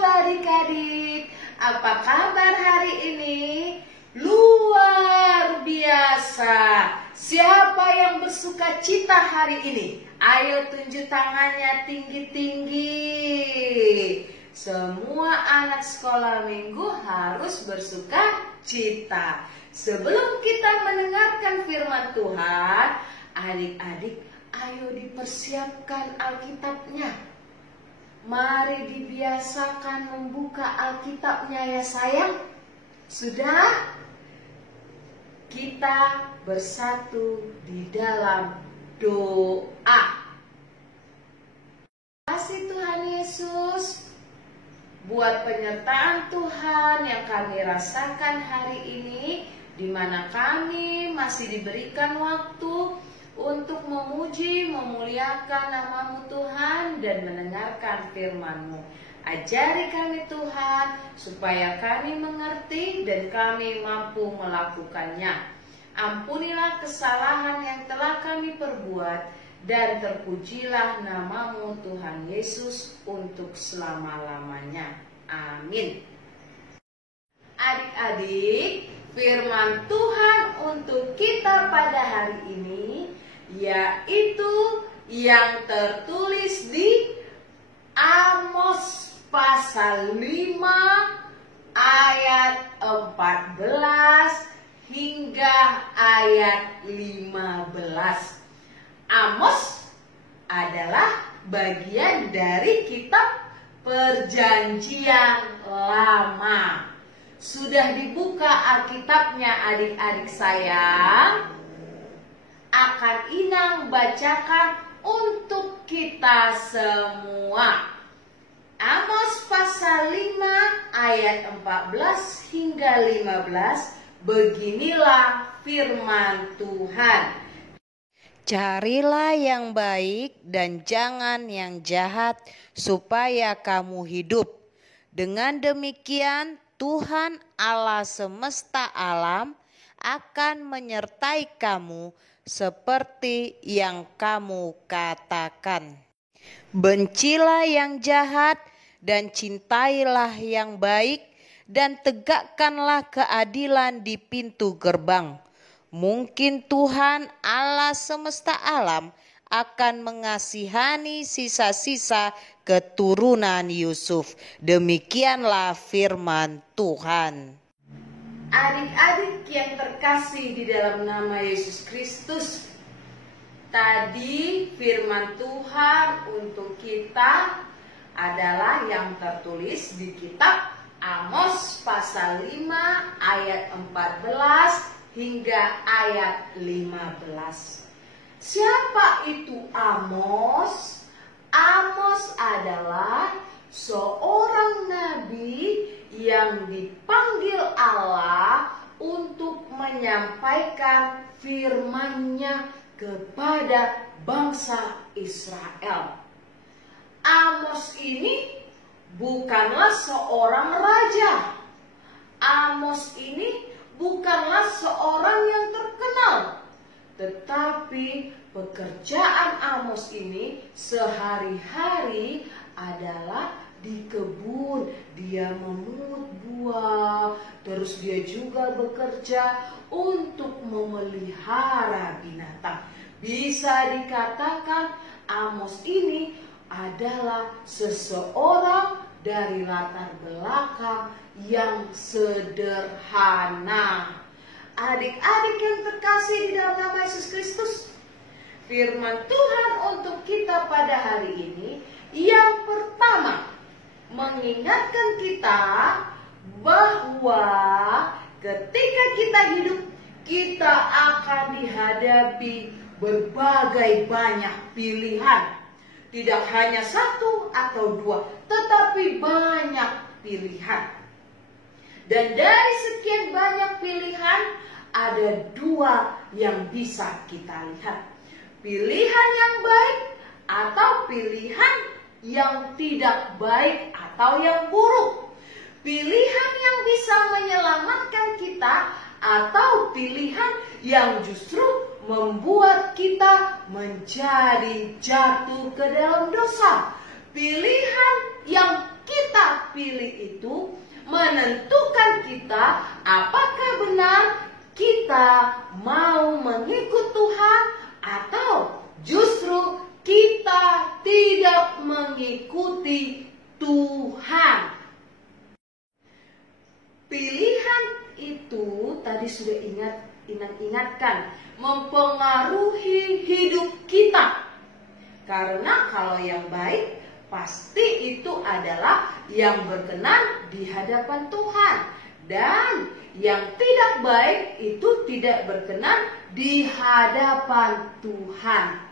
adik-adik, apa kabar hari ini? Luar biasa. Siapa yang bersuka cita hari ini? Ayo tunjuk tangannya tinggi-tinggi. Semua anak sekolah minggu harus bersuka cita. Sebelum kita mendengarkan firman Tuhan, adik-adik, ayo dipersiapkan Alkitabnya. Mari dibiasakan membuka Alkitabnya ya sayang. Sudah? Kita bersatu di dalam doa. Terima kasih Tuhan Yesus buat penyertaan Tuhan yang kami rasakan hari ini, di mana kami masih diberikan waktu untuk memuji, memuliakan nama-Mu Tuhan dan mendengarkan firman-Mu. Ajari kami Tuhan supaya kami mengerti dan kami mampu melakukannya. Ampunilah kesalahan yang telah kami perbuat dan terpujilah nama-Mu Tuhan Yesus untuk selama-lamanya. Amin. Adik-adik, firman Tuhan untuk kita pada hari ini yaitu yang tertulis di Amos pasal 5 ayat 14 hingga ayat 15. Amos adalah bagian dari kitab Perjanjian Lama. Sudah dibuka Alkitabnya adik-adik sayang? Akan Inang bacakan untuk kita semua. Amos pasal 5 ayat 14 hingga 15. Beginilah firman Tuhan. Carilah yang baik dan jangan yang jahat, supaya kamu hidup. Dengan demikian Tuhan Allah semesta alam akan menyertai kamu seperti yang kamu katakan. Bencilah yang jahat dan cintailah yang baik, dan tegakkanlah keadilan di pintu gerbang. Mungkin Tuhan Allah semesta alam akan mengasihani sisa-sisa keturunan Yusuf. Demikianlah firman Tuhan. Adik-adik yang terkasih di dalam nama Yesus Kristus, tadi firman Tuhan untuk kita adalah yang tertulis di kitab Amos pasal 5 ayat 14 hingga ayat 15. Siapa itu Amos? Amos adalah seorang nabi yang dipanggil Allah untuk menyampaikan firman-Nya kepada bangsa Israel. Amos ini bukanlah seorang raja. Amos ini bukanlah seorang yang terkenal. Tetapi pekerjaan Amos ini sehari-hari adalah di kebun. Dia memungut buah, terus dia juga bekerja untuk memelihara binatang. Bisa dikatakan Amos ini adalah seseorang dari latar belakang yang sederhana. Adik-adik yang terkasih di dalam nama Yesus Kristus, firman Tuhan untuk kita pada hari ini yang pertama mengingatkan kita bahwa ketika kita hidup, kita akan dihadapi berbagai banyak pilihan. Tidak hanya satu atau dua, tetapi banyak pilihan. Dan dari sekian banyak pilihan, ada dua yang bisa kita lihat. Pilihan yang baik atau pilihan yang tidak baik atau yang buruk. Pilihan yang bisa menyelamatkan kita atau pilihan yang justru membuat kita menjadi jatuh ke dalam dosa. Pilihan yang kita pilih itu menentukan kita apakah benar kita mau mengikut Tuhan atau justru kita tidak mengikuti Tuhan. Pilihan itu tadi sudah ingatkan mempengaruhi hidup kita. Karena kalau yang baik pasti itu adalah yang berkenan di hadapan Tuhan. Dan yang tidak baik itu tidak berkenan di hadapan Tuhan.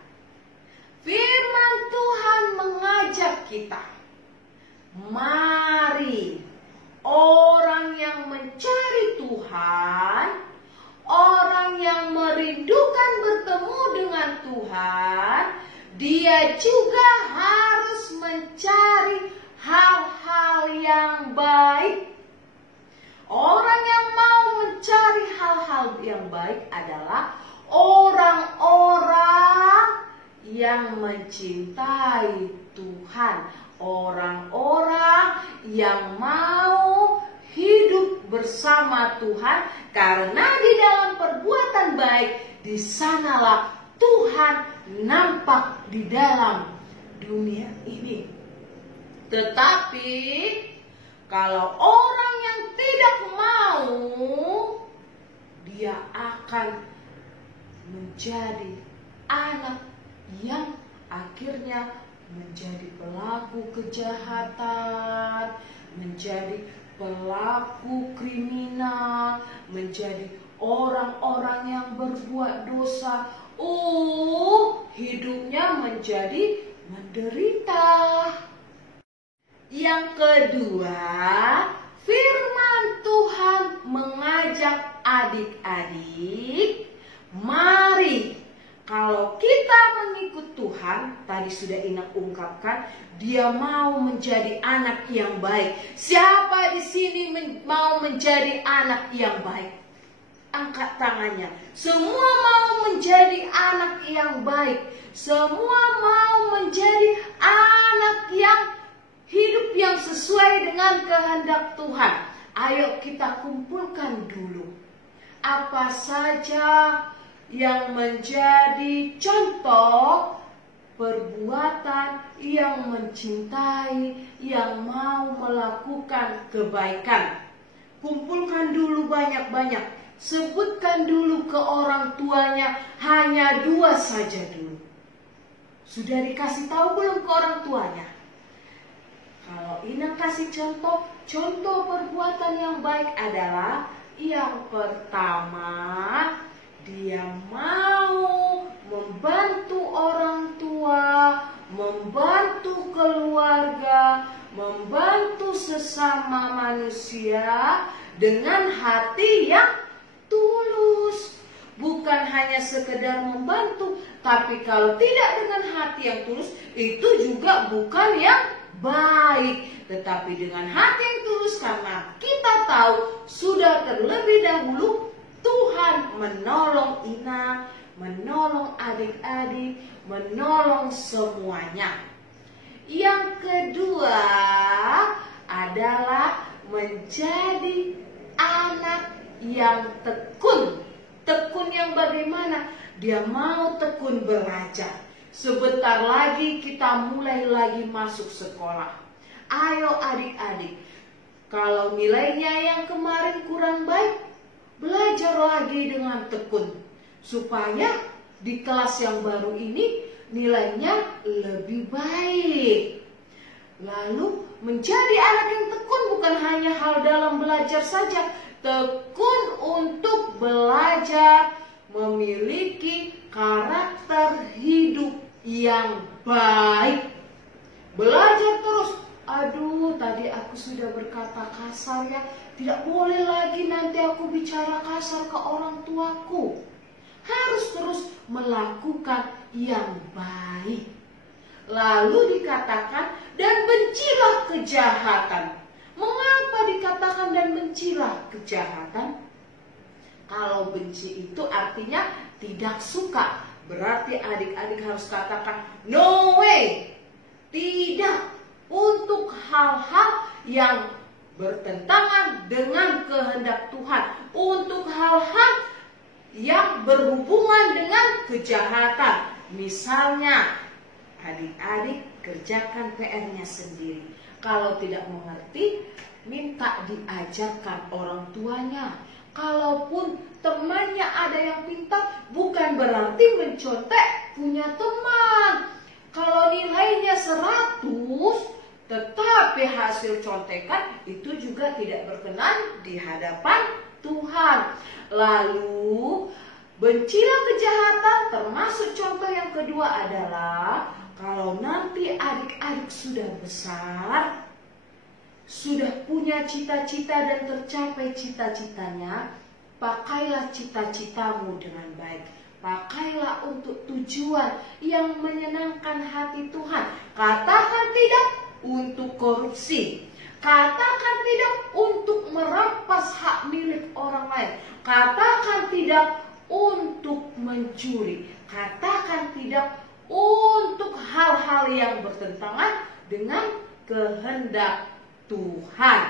Firman Tuhan mengajak kita, mari orang yang mencari Tuhan, orang yang merindukan bertemu dengan Tuhan, dia juga harus mencari hal-hal yang baik. Orang yang mau mencari hal-hal yang baik adalah orang-orang yang mencintai Tuhan. Orang-orang yang mau hidup bersama Tuhan, karena di dalam perbuatan baik di sanalah Tuhan nampak di dalam dunia ini. Tetapi kalau orang yang tidak mau, dia akan menjadi anak yang akhirnya menjadi pelaku kejahatan, menjadi pelaku kriminal, menjadi orang-orang yang berbuat dosa. Hidupnya menjadi menderita. Yang kedua, firman Tuhan mengajak adik-adik, mari kalau kita mengikut Tuhan, tadi sudah Ina ungkapkan, dia mau menjadi anak yang baik. Siapa di sini mau menjadi anak yang baik? Angkat tangannya. Semua mau menjadi anak yang baik. Semua mau menjadi anak yang hidup yang sesuai dengan kehendak Tuhan. Ayo kita kumpulkan dulu apa saja yang menjadi contoh perbuatan yang mencintai, yang mau melakukan kebaikan. Kumpulkan dulu banyak-banyak. Sebutkan dulu ke orang tuanya, hanya 2 saja dulu. Sudah dikasih tahu belum ke orang tuanya? Kalau Ina kasih contoh perbuatan yang baik adalah yang pertama, dia mau membantu orang tua, membantu keluarga, membantu sesama manusia dengan hati yang tulus. Bukan hanya sekedar membantu, tapi kalau tidak dengan hati yang tulus, itu juga bukan yang baik. Tetapi dengan hati yang tulus, karena kita tahu sudah terlebih dahulu Tuhan menolong Ina, menolong adik-adik, menolong semuanya. Yang kedua adalah menjadi anak yang tekun. Tekun yang bagaimana? Dia mau tekun belajar. Sebentar lagi kita mulai lagi masuk sekolah. Ayo adik-adik, kalau nilainya yang kemarin kurang baik, belajar lagi dengan tekun. Supaya di kelas yang baru ini nilainya lebih baik. Lalu menjadi anak yang tekun bukan hanya hal dalam belajar saja. Tekun untuk belajar, memiliki karakter hidup yang baik. Belajar terus. Aduh, tadi aku sudah berkata kasar ya. Tidak boleh lagi nanti aku bicara kasar ke orang tuaku. Harus terus melakukan yang baik. Lalu dikatakan, dan bencilah kejahatan. Mengapa dikatakan dan bencilah kejahatan? Kalau benci itu artinya tidak suka. Berarti adik-adik harus katakan, no way. Tidak. untuk hal-hal yang bertentangan dengan kehendak Tuhan, untuk hal-hal yang berhubungan dengan kejahatan. Misalnya, adik-adik kerjakan PR-nya sendiri. Kalau tidak mengerti, minta diajarkan orang tuanya. Kalaupun temannya ada yang pintar, bukan berarti mencontek punya teman. Kalau nilainya 100, tetapi hasil contekan itu juga tidak berkenan di hadapan Tuhan. Lalu, bencilah kejahatan, termasuk contoh yang kedua adalah kalau nanti adik-adik sudah besar, sudah punya cita-cita dan tercapai cita-citanya, pakailah cita-citamu dengan baik. Pakailah untuk tujuan yang menyenangkan hati Tuhan. Katakan tidak untuk korupsi. Katakan tidak untuk merampas hak milik orang lain. Katakan tidak untuk mencuri. Katakan tidak untuk hal-hal yang bertentangan dengan kehendak Tuhan.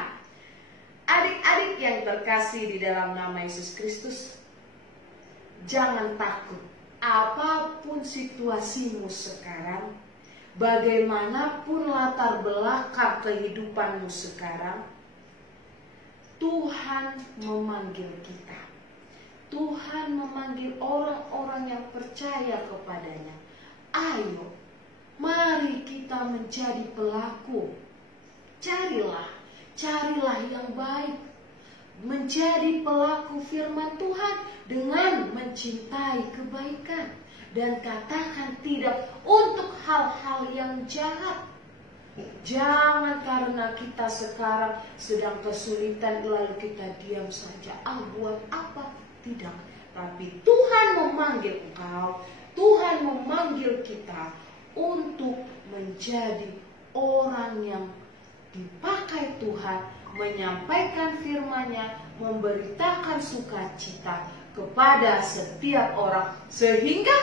Adik-adik yang terkasih di dalam nama Yesus Kristus, jangan takut. Apapun situasimu sekarang, bagaimanapun latar belakang kehidupanmu sekarang, Tuhan memanggil kita. Tuhan memanggil orang-orang yang percaya kepadanya. Ayo, mari kita menjadi pelaku. Carilah yang baik. Menjadi pelaku firman Tuhan dengan mencintai kebaikan. Dan katakan tidak untuk hal-hal yang jahat. Jangan karena kita sekarang sedang kesulitan lalu kita diam saja. Buat apa? Tidak. Tapi Tuhan memanggil engkau. Tuhan memanggil kita untuk menjadi orang yang dipakai Tuhan, menyampaikan firman-Nya, memberitakan sukacita kepada setiap orang, sehingga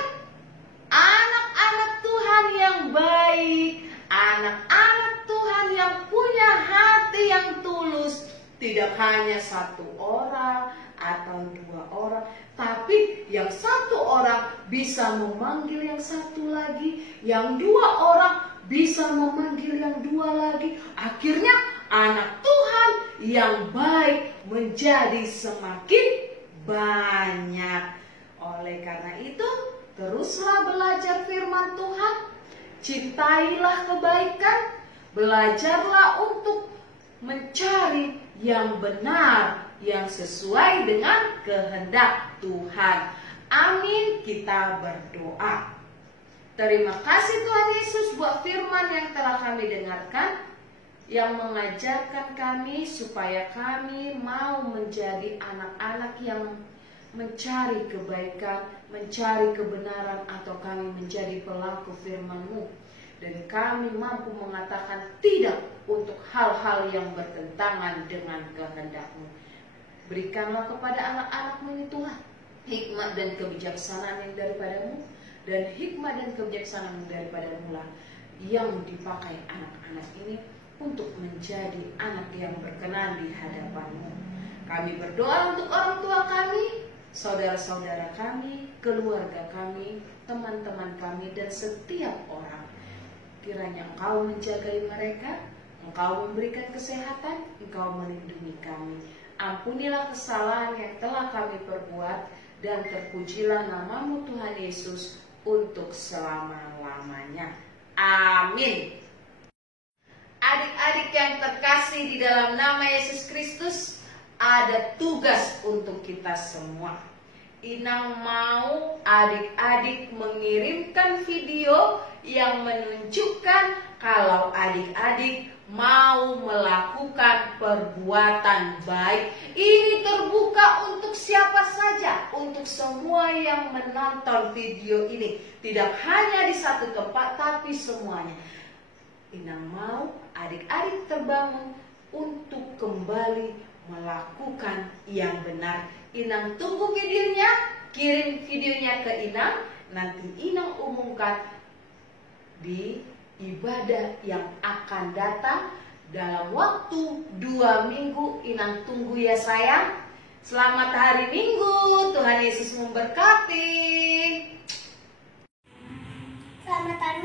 anak-anak Tuhan yang baik, anak-anak Tuhan yang punya hati yang tulus, tidak hanya 1 orang atau 2 orang, tapi yang 1 orang bisa memanggil yang 1 lagi, yang 2 orang bisa memanggil yang 2 lagi. Akhirnya anak Tuhan yang baik menjadi semakin banyak. Oleh karena itu, teruslah belajar firman Tuhan, cintailah kebaikan, belajarlah untuk mencari yang benar, yang sesuai dengan kehendak Tuhan. Amin. Kita berdoa. Terima kasih Tuhan Yesus buat firman yang telah kami dengarkan, yang mengajarkan kami supaya kami mau menjadi anak-anak yang mencari kebaikan, mencari kebenaran, atau kami menjadi pelaku firman-Mu. Dan kami mampu mengatakan tidak untuk hal-hal yang bertentangan dengan kehendak-Mu. Berikanlah kepada anak-anak-Mu ini Tuhan hikmat dan kebijaksanaan yang daripada-Mu, dan hikmat dan kebijaksanaan daripada-Mu lah yang dipakai anak-anak ini untuk menjadi anak yang berkenan di hadapan-Mu. Kami berdoa untuk orang tua kami, saudara-saudara kami, keluarga kami, teman-teman kami, dan setiap orang. Kiranya Engkau menjagai mereka, Engkau memberikan kesehatan, Engkau melindungi kami. Ampunilah kesalahan yang telah kami perbuat, dan terpujilah nama-Mu Tuhan Yesus untuk selama-lamanya. Amin. Adik-adik yang terkasih di dalam nama Yesus Kristus, ada tugas untuk kita semua. Inang mau adik-adik mengirimkan video yang menunjukkan kalau adik-adik mau melakukan perbuatan baik. Ini terbuka untuk siapa saja, untuk semua yang menonton video ini. Tidak hanya di satu tempat, tapi semuanya. Inang mau adik-adik terbangun untuk kembali melakukan yang benar. Inang tunggu videonya, kirim videonya ke Inang. Nanti Inang umumkan di ibadah yang akan datang dalam waktu 2 minggu. Inang tunggu ya sayang. Selamat hari Minggu, Tuhan Yesus memberkati. Selamat hari